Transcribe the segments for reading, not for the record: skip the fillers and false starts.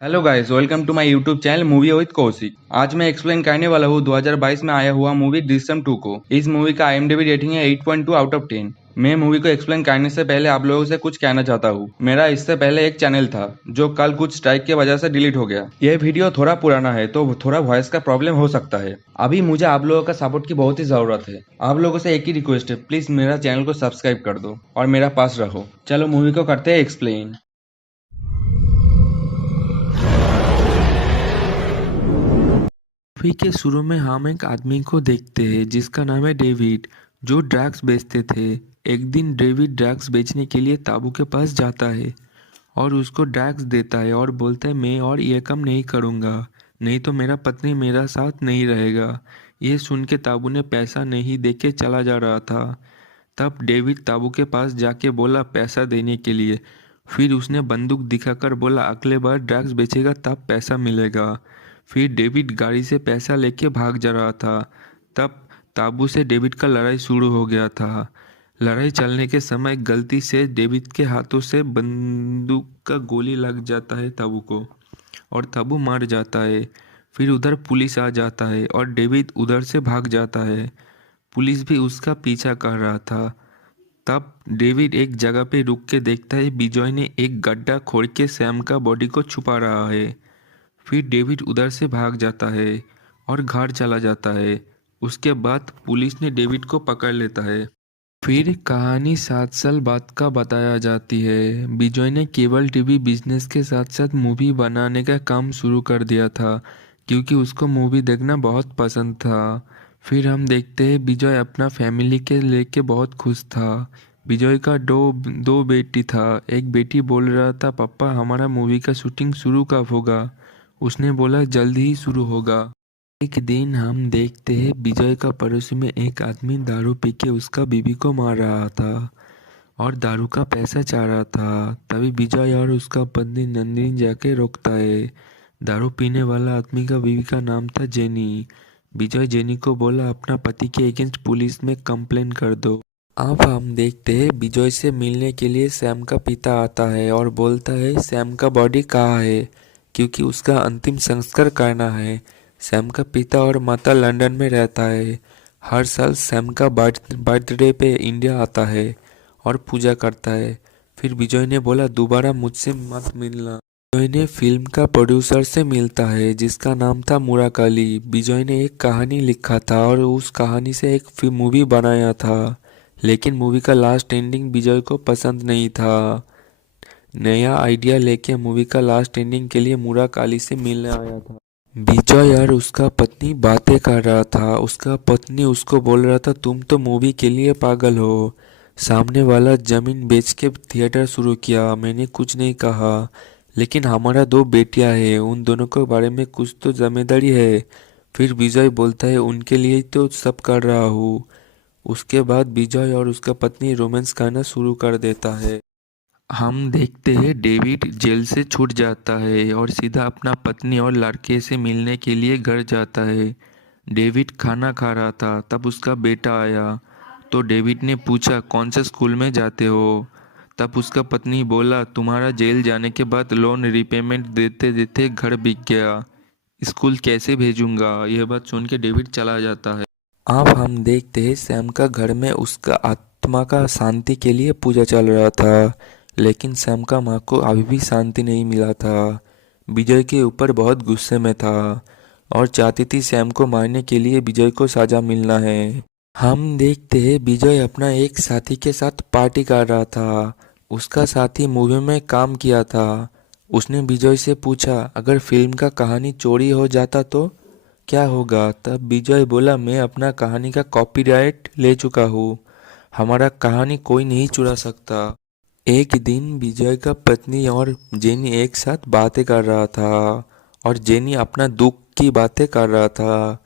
Hello guys, welcome to my YouTube channel movie with Kaushik. आज मैं explain करने वाला हूँ 2022 में आया हुआ मूवी दृश्यम 2 को। इस मूवी का IMDb रेटिंग है 8.2 आउट ऑफ 10। मैं मूवी को एक्सप्लेन करने से पहले आप लोगों से कुछ कहना चाहता हूँ। मेरा इससे पहले एक चैनल था जो कल कुछ स्ट्राइक की वजह से डिलीट हो गया। यह वीडियो थोड़ा पुराना है तो थोड़ा वॉइस का प्रॉब्लम हो सकता है। अभी मुझे आप लोगों का सपोर्ट की बहुत ही जरूरत है। आप लोगों से एक ही रिक्वेस्ट है, प्लीज मेरा चैनल को सब्सक्राइब कर दो और मेरा पास रहो। चलो मूवी को करते हैं एक्सप्लेन। मूवी के शुरू में हम एक आदमी को देखते हैं जिसका नाम है डेविड, जो ड्रग्स बेचते थे। एक दिन डेविड ड्रग्स बेचने के लिए ताबू के पास जाता है और उसको ड्रग्स देता है और बोलता है मैं और ये काम नहीं करूँगा, नहीं तो मेरा पत्नी मेरा साथ नहीं रहेगा। ये सुन के ताबू ने पैसा नहीं दे के चला जा रहा था। तब डेविड ताबू के पास जाके बोला पैसा देने के लिए। फिर उसने बंदूक दिखाकर बोला अगले बार ड्रग्स बेचेगा तब पैसा मिलेगा। फिर डेविड गाड़ी से पैसा लेके भाग जा रहा था। तब ताबू से डेविड का लड़ाई शुरू हो गया था। लड़ाई चलने के समय गलती से डेविड के हाथों से बंदूक का गोली लग जाता है ताबू को और ताबू मर जाता है। फिर उधर पुलिस आ जाता है और डेविड उधर से भाग जाता है। पुलिस भी उसका पीछा कर रहा था। तब डेविड एक जगह पे रुक के देखता है बिजॉय ने एक गड्ढा खोद के सैम का बॉडी को छुपा रहा है। फिर डेविड उधर से भाग जाता है और घर चला जाता है। उसके बाद पुलिस ने डेविड को पकड़ लेता है। फिर कहानी 7 साल बाद का बताया जाती है। बिजॉय ने केबल टीवी बिजनेस के साथ साथ मूवी बनाने का काम शुरू कर दिया था क्योंकि उसको मूवी देखना बहुत पसंद था। फिर हम देखते हैं बिजॉय अपना फैमिली के लेके बहुत खुश था। बिजॉय का दो दो बेटी था। एक बेटी बोल रहा था पापा हमारा मूवी का शूटिंग शुरू कब होगा। उसने बोला जल्द ही शुरू होगा। एक दिन हम देखते हैं विजय का पड़ोसी में एक आदमी दारू पी के उसका बीवी को मार रहा था और दारू का पैसा चाह रहा था। तभी विजय और उसका पत्नी नंदिनी जाके रोकता है। दारू पीने वाला आदमी का बीवी का नाम था जेनी। विजय जेनी को बोला अपना पति के अगेंस्ट पुलिस में कंप्लेन कर दो। अब हम देखते हैं विजय से मिलने के लिए सैम का पिता आता है और बोलता है सैम का बॉडी कहाँ है, क्योंकि उसका अंतिम संस्कार करना है। सैम का पिता और माता लंदन में रहता है। हर साल सैम का बर्थडे पे इंडिया आता है और पूजा करता है। फिर विजय ने बोला दोबारा मुझसे मत मिलना। विजय ने फिल्म का प्रोड्यूसर से मिलता है जिसका नाम था मुराकाली। विजय ने एक कहानी लिखा था और उस कहानी से एक मूवी बनाया था, लेकिन मूवी का लास्ट एंडिंग विजय को पसंद नहीं था। नया आइडिया लेके मूवी का लास्ट एंडिंग के लिए मुराकाली से मिलने आया था। विजय और उसका पत्नी बातें कर रहा था। उसका पत्नी उसको बोल रहा था तुम तो मूवी के लिए पागल हो। सामने वाला जमीन बेच के थिएटर शुरू किया, मैंने कुछ नहीं कहा, लेकिन हमारा दो बेटियां हैं, उन दोनों के बारे में कुछ तो जिम्मेदारी है। फिर विजय बोलता है उनके लिए ही तो सब कर रहा हूँ। उसके बाद विजय और उसका पत्नी रोमांस करना शुरू कर देता है। हम देखते हैं डेविड जेल से छूट जाता है और सीधा अपना पत्नी और लड़के से मिलने के लिए घर जाता है। डेविड खाना खा रहा था तब उसका बेटा आया तो डेविड ने पूछा कौन से स्कूल में जाते हो। तब उसका पत्नी बोला तुम्हारा जेल जाने के बाद लोन रिपेमेंट देते देते घर बिक गया, स्कूल कैसे भेजूंगा। यह बात सुन के डेविड चला जाता है। अब हम देखते हैं सैम का घर में उसका आत्मा का शांति के लिए पूजा चल रहा था, लेकिन सैम का माँ को अभी भी शांति नहीं मिला था। विजय के ऊपर बहुत गुस्से में था और चाहती थी सैम को मारने के लिए विजय को सजा मिलना है। हम देखते हैं विजय अपना एक साथी के साथ पार्टी कर रहा था। उसका साथी मूवी में काम किया था। उसने विजय से पूछा अगर फिल्म का कहानी चोरी हो जाता तो क्या होगा। तब विजय बोला मैं अपना कहानी का कॉपीराइट ले चुका हूँ, हमारा कहानी कोई नहीं चुरा सकता। एक दिन विजय का पत्नी और जेनी एक साथ बातें कर रहा था और जेनी अपना दुख की बातें कर रहा था।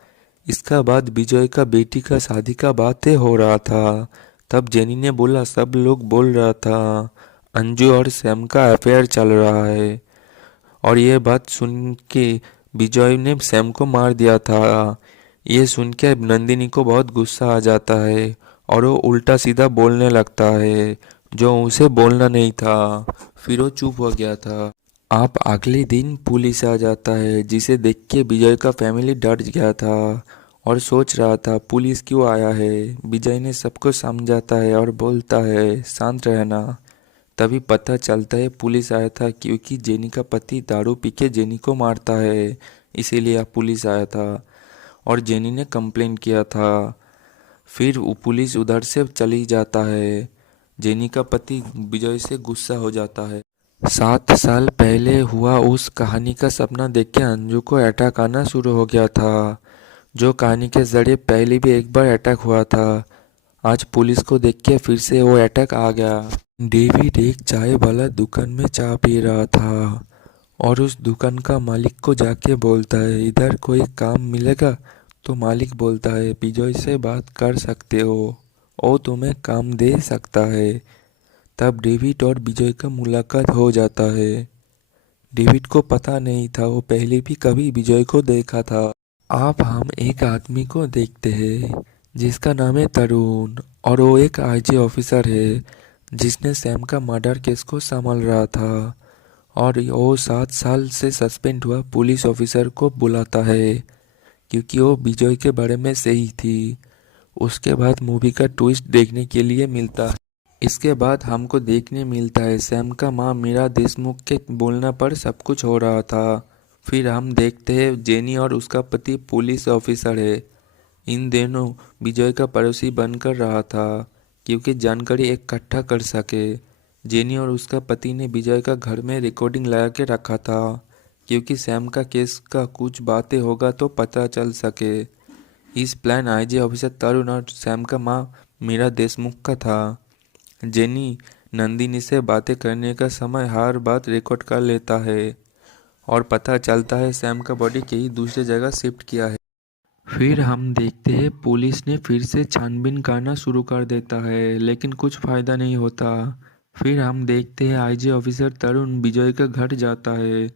इसका बाद विजय का बेटी का शादी का बातें हो रहा था। तब जेनी ने बोला सब लोग बोल रहा था अंजू और सैम का अफेयर चल रहा है, और ये बात सुन के विजय ने सैम को मार दिया था। ये सुन के नंदिनी को बहुत गुस्सा आ जाता है और वो उल्टा सीधा बोलने लगता है जो उसे बोलना नहीं था। फिर वो चुप हो गया था। आप अगले दिन पुलिस आ जाता है जिसे देख के विजय का फैमिली डर गया था और सोच रहा था पुलिस क्यों आया है। विजय ने सबको समझाता है और बोलता है शांत रहना। तभी पता चलता है पुलिस आया था क्योंकि जेनी का पति दारू पी के जेनी को मारता है, इसीलिए पुलिस आया था और जेनी ने कंप्लेन किया था। फिर वो पुलिस उधर से चली जाता है। जेनी का पति विजय से गुस्सा हो जाता है। 7 साल पहले हुआ उस कहानी का सपना देख के अंजू को अटैक आना शुरू हो गया था, जो कहानी के जरिए पहले भी एक बार अटैक हुआ था। आज पुलिस को देख के फिर से वो अटैक आ गया। डेविड एक चाय वाला दुकान में चाय पी रहा था और उस दुकान का मालिक को जाके बोलता है इधर कोई काम मिलेगा। तो मालिक बोलता है विजय से बात कर सकते हो, वो तुम्हें काम दे सकता है। तब डेविड और विजय का मुलाकात हो जाता है। डेविड को पता नहीं था वो पहले भी कभी विजय को देखा था। अब हम एक आदमी को देखते हैं जिसका नाम है तरुण और वो एक आईजी ऑफिसर है जिसने सैम का मर्डर केस को संभाल रहा था। और वो 7 साल से सस्पेंड हुआ पुलिस ऑफिसर को बुलाता है क्योंकि वो विजय के बारे में सही थी। उसके बाद मूवी का ट्विस्ट देखने के लिए मिलता है। इसके बाद हमको देखने मिलता है सैम का माँ मीरा देशमुख के बोलने पर सब कुछ हो रहा था। फिर हम देखते हैं जेनी और उसका पति पुलिस ऑफिसर है। इन दोनों विजय का पड़ोसी बनकर रहा था क्योंकि जानकारी इकट्ठा कर सके। जेनी और उसका पति ने विजय का घर में रिकॉर्डिंग लगा के रखा था क्योंकि सैम का केस का कुछ बातें होगा तो पता चल सके। इस प्लान आईजी ऑफिसर तरुण और सैम का माँ मीरा देशमुख का था। जेनी नंदिनी से बातें करने का समय हर बात रिकॉर्ड कर लेता है और पता चलता है सैम का बॉडी कहीं दूसरी जगह शिफ्ट किया है। फिर हम देखते हैं पुलिस ने फिर से छानबीन करना शुरू कर देता है लेकिन कुछ फ़ायदा नहीं होता। फिर हम देखते हैं आईजी ऑफिसर तरुण विजय के घर जाता है।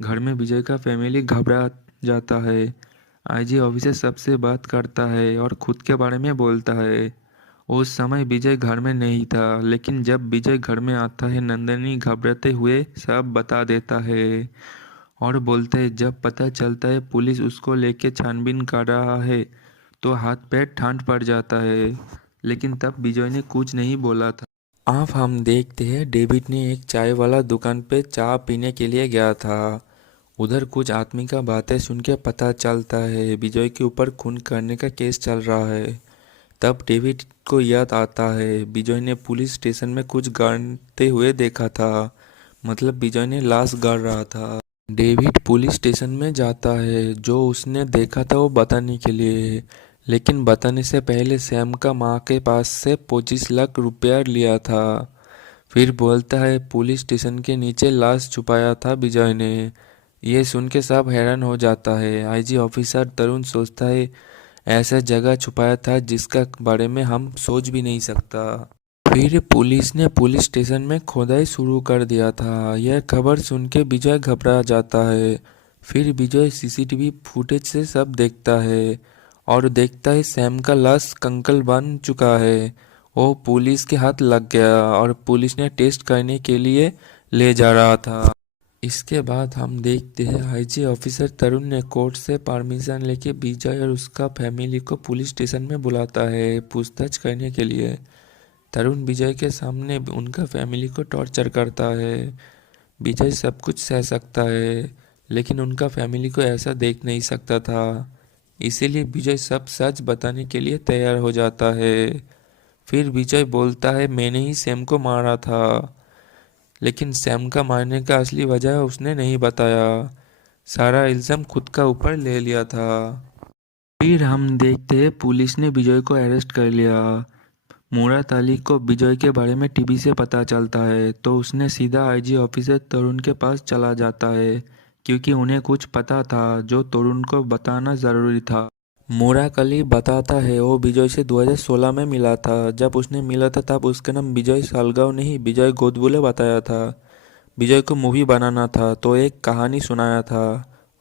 घर में विजय का फैमिली घबरा जाता है। आईजी ऑफिसर सबसे बात करता है और खुद के बारे में बोलता है। उस समय विजय घर में नहीं था लेकिन जब विजय घर में आता है नंदिनी घबराते हुए सब बता देता है और बोलते हैं जब पता चलता है पुलिस उसको लेके छानबीन कर रहा है तो हाथ पैर ठंड पड़ जाता है, लेकिन तब विजय ने कुछ नहीं बोला था। अब हम देखते हैं डेविड ने एक चाय वाला दुकान पे चाय पीने के लिए गया था। उधर कुछ आदमी का बातें सुन के पता चलता है विजय के ऊपर खून करने का केस चल रहा है। तब डेविड को याद आता है विजय ने पुलिस स्टेशन में कुछ गाड़ते हुए देखा था, मतलब विजय ने लाश गाड़ रहा था। डेविड पुलिस स्टेशन में जाता है जो उसने देखा था वो बताने के लिए, लेकिन बताने से पहले सैम का माँ के पास से 25 लाख रुपया लिया था। फिर बोलता है पुलिस स्टेशन के नीचे लाश छुपाया था विजय ने। ये सुन के सब हैरान हो जाता है। आईजी ऑफिसर तरुण सोचता है ऐसा जगह छुपाया था जिसका बारे में हम सोच भी नहीं सकता। फिर पुलिस ने पुलिस स्टेशन में खोदाई शुरू कर दिया था। यह खबर सुन के विजय घबरा जाता है। फिर विजय सीसीटीवी फुटेज से सब देखता है और देखता है सैम का लाश कंकल बन चुका है। वो पुलिस के हाथ लग गया और पुलिस ने टेस्ट करने के लिए ले जा रहा था। इसके बाद हम देखते हैं आईजी ऑफिसर तरुण ने कोर्ट से परमिशन लेके विजय और उसका फैमिली को पुलिस स्टेशन में बुलाता है पूछताछ करने के लिए। तरुण विजय के सामने उनका फैमिली को टॉर्चर करता है। विजय सब कुछ सह सकता है लेकिन उनका फैमिली को ऐसा देख नहीं सकता था, इसीलिए विजय सब सच बताने के लिए तैयार हो जाता है। फिर विजय बोलता है मैंने ही सैम को मारा था, लेकिन सैम का मारने का असली वजह उसने नहीं बताया। सारा इल्ज़ाम खुद का ऊपर ले लिया था। फिर हम देखते हैं पुलिस ने विजय को अरेस्ट कर लिया। मुराद अली को विजय के बारे में टीवी से पता चलता है तो उसने सीधा आईजी ऑफिसर तरुण के पास चला जाता है क्योंकि उन्हें कुछ पता था जो तरुण को बताना ज़रूरी था। मुराद अली बताता है वो विजय से 2016 में मिला था। जब उसने मिला था तब उसका नाम विजय सालगांव नहीं विजय गोदबुले बताया था। विजय को मूवी बनाना था तो एक कहानी सुनाया था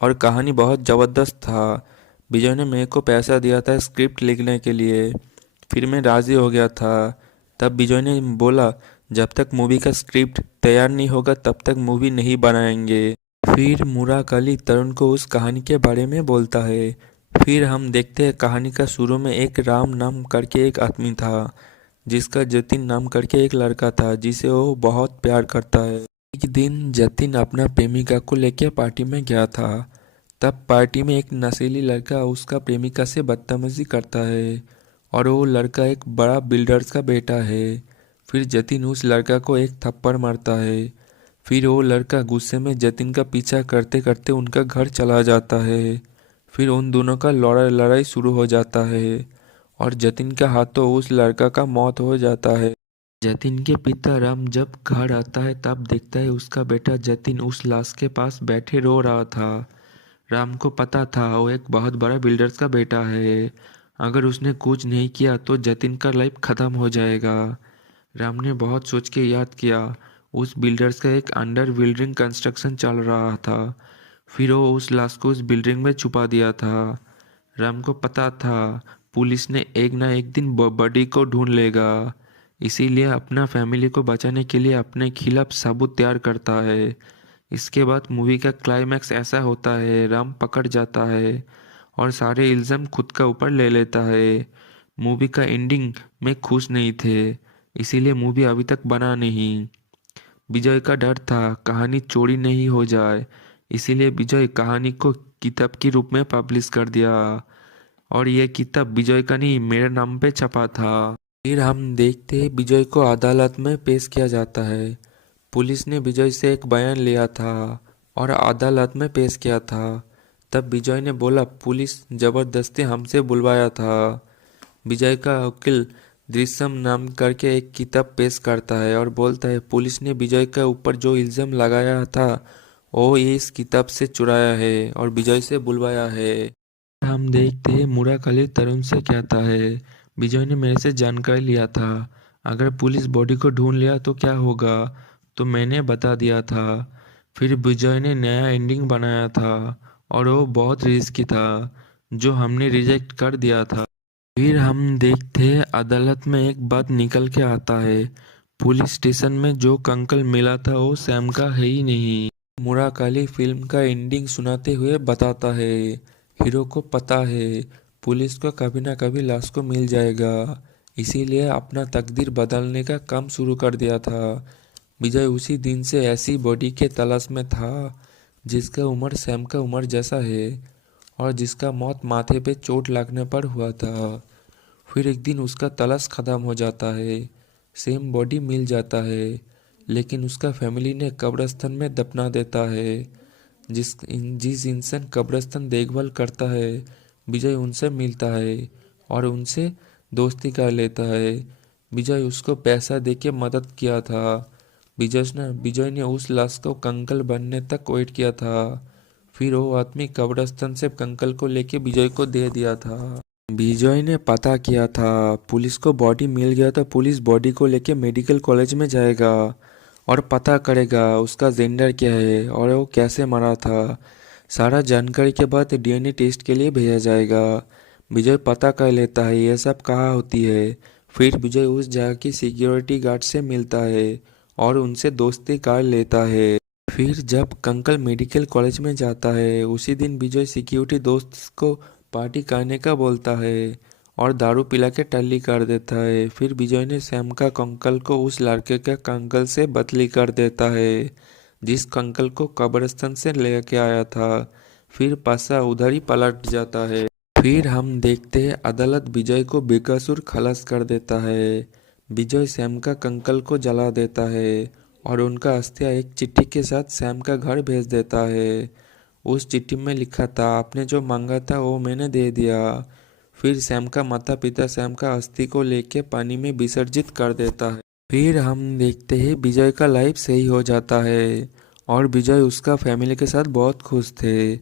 और कहानी बहुत ज़बरदस्त था। विजय ने मेरे को पैसा दिया था स्क्रिप्ट लिखने के लिए, फिर मैं राज़ी हो गया था। तब विजय ने बोला जब तक मूवी का स्क्रिप्ट तैयार नहीं होगा तब तक मूवी नहीं बनाएंगे। फिर मुराकाली तरुण को उस कहानी के बारे में बोलता है। फिर हम देखते हैं कहानी का शुरू में एक राम नाम करके एक आदमी था, जिसका जतिन नाम करके एक लड़का था जिसे वो बहुत प्यार करता है। एक दिन जतिन अपना प्रेमिका को लेकर पार्टी में गया था। तब पार्टी में एक नशीली लड़का उसका प्रेमिका से बदतमीजी करता है और वो लड़का एक बड़ा बिल्डर्स का बेटा है। फिर जतिन उस लड़का को एक थप्पड़ मारता है। फिर वो लड़का गुस्से में जतिन का पीछा करते करते उनका घर चला जाता है। फिर उन दोनों का लड़ाई शुरू हो जाता है और जतिन के हाथों उस लड़का का मौत हो जाता है। जतिन के पिता राम जब घर आता है तब देखता है उसका बेटा जतिन उस लाश के पास बैठे रो रहा था। राम को पता था वो एक बहुत बड़ा बिल्डर्स का बेटा है। अगर उसने कुछ नहीं किया तो जतिन का लाइफ खत्म हो जाएगा। राम ने बहुत सोच के याद किया, उस बिल्डर्स का एक अंडर बिल्डिंग कंस्ट्रक्शन चल रहा था। फिर वो उस लाश को उस बिल्डिंग में छुपा दिया था। राम को पता था पुलिस ने एक ना एक दिन बॉडी को ढूंढ लेगा, इसीलिए अपना फैमिली को बचाने के लिए अपने खिलाफ सबूत तैयार करता है। इसके बाद मूवी का क्लाइमैक्स ऐसा होता है, राम पकड़ जाता है और सारे इल्ज़ाम खुद का ऊपर ले लेता है। मूवी का एंडिंग में खुश नहीं थे, इसीलिए मूवी अभी तक बना नहीं। विजय का डर था कहानी चोरी नहीं हो जाए, इसीलिए विजय कहानी को किताब के रूप में पब्लिश कर दिया और यह किताब विजय का नहीं मेरे नाम पे छपा था। फिर हम देखते विजय को अदालत में पेश किया जाता है। पुलिस ने विजय से एक बयान लिया था और अदालत में पेश किया था। तब विजय ने बोला पुलिस जबरदस्ती हमसे बुलवाया था। विजय का वकील दृश्यम नाम करके एक किताब पेश करता है और बोलता है पुलिस ने विजय के ऊपर जो इल्ज़ाम लगाया था वो इस किताब से चुराया है और विजय से बुलवाया है। हम देखते हैं मुराकाली तरुण से कहता है विजय ने मेरे से जानकारी लिया था, अगर पुलिस बॉडी को ढूंढ लिया तो क्या होगा, तो मैंने बता दिया था। फिर विजय ने नया एंडिंग बनाया था और वो बहुत रिस्की था जो हमने रिजेक्ट कर दिया था। फिर हम देखते हैं अदालत में एक बात निकल के आता है, पुलिस स्टेशन में जो कंकल मिला था वो सैम का है ही नहीं। मुराकाली फिल्म का एंडिंग सुनाते हुए बताता है हीरो को पता है पुलिस को कभी ना कभी लाश को मिल जाएगा, इसीलिए अपना तकदीर बदलने का काम शुरू कर दिया था। विजय उसी दिन से ऐसी बॉडी के तलाश में था जिसका उम्र सैम का उम्र जैसा है और जिसका मौत माथे पे चोट लगने पर हुआ था। फिर एक दिन उसका तलाश खत्म हो जाता है, सेम बॉडी मिल जाता है, लेकिन उसका फैमिली ने कब्रिस्तान में दफना देता है। जिस इंसान कब्रिस्तान देखभाल करता है विजय उनसे मिलता है और उनसे दोस्ती कर लेता है। विजय उसको पैसा देके मदद किया था। विजय ने उस लाश को कंकल बनने तक वेट किया था। फिर वो आदमी कब्रिस्तान से कंकल को लेके विजय को दे दिया था। विजय ने पता किया था पुलिस को बॉडी मिल गया तो पुलिस बॉडी को लेके मेडिकल कॉलेज में जाएगा और पता करेगा उसका जेंडर क्या है और वो कैसे मरा था। सारा जानकारी के बाद डीएनए टेस्ट के लिए भेजा जाएगा। विजय पता कर लेता है ये सब कहाँ होती है। फिर विजय उस जगह की सिक्योरिटी गार्ड से मिलता है और उनसे दोस्ती कर लेता है। फिर जब कंकल मेडिकल कॉलेज में जाता है उसी दिन विजय सिक्योरिटी दोस्त को पार्टी करने का बोलता है और दारू पिला के टल्ली कर देता है। फिर विजय ने सैम का कंकल को उस लड़के के कंकल से बदली कर देता है जिस कंकल को कब्रिस्तान से लेके आया था। फिर पासा उधर ही पलट जाता है। फिर हम देखते हैं अदालत विजय को बेकसूर खलास कर देता है। विजय सैम का कंकल को जला देता है और उनका अस्थिया एक चिट्ठी के साथ सैम का घर भेज देता है। उस चिट्ठी में लिखा था आपने जो मांगा था वो मैंने दे दिया। फिर सैम का माता पिता सैम का अस्थि को लेके पानी में विसर्जित कर देता है। फिर हम देखते हैं विजय का लाइफ सही हो जाता है और विजय उसका फैमिली के साथ बहुत खुश थे।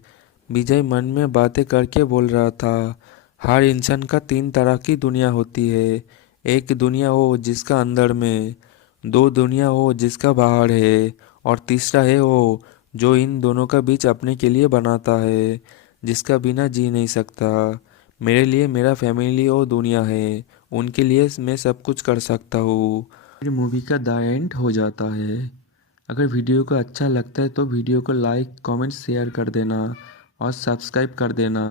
विजय मन में बातें करके बोल रहा था हर इंसान का 3 तरह की दुनिया होती है, एक दुनिया हो जिसका अंदर में, 2 दुनिया हो जिसका बाहर है और तीसरा है वो जो इन दोनों का बीच अपने के लिए बनाता है, जिसका बिना जी नहीं सकता। मेरे लिए मेरा फैमिली वो दुनिया है, उनके लिए मैं सब कुछ कर सकता हूँ फिर मूवी का द एंड हो जाता है। अगर वीडियो को अच्छा लगता है तो वीडियो को लाइक कमेंट शेयर कर देना और सब्सक्राइब कर देना।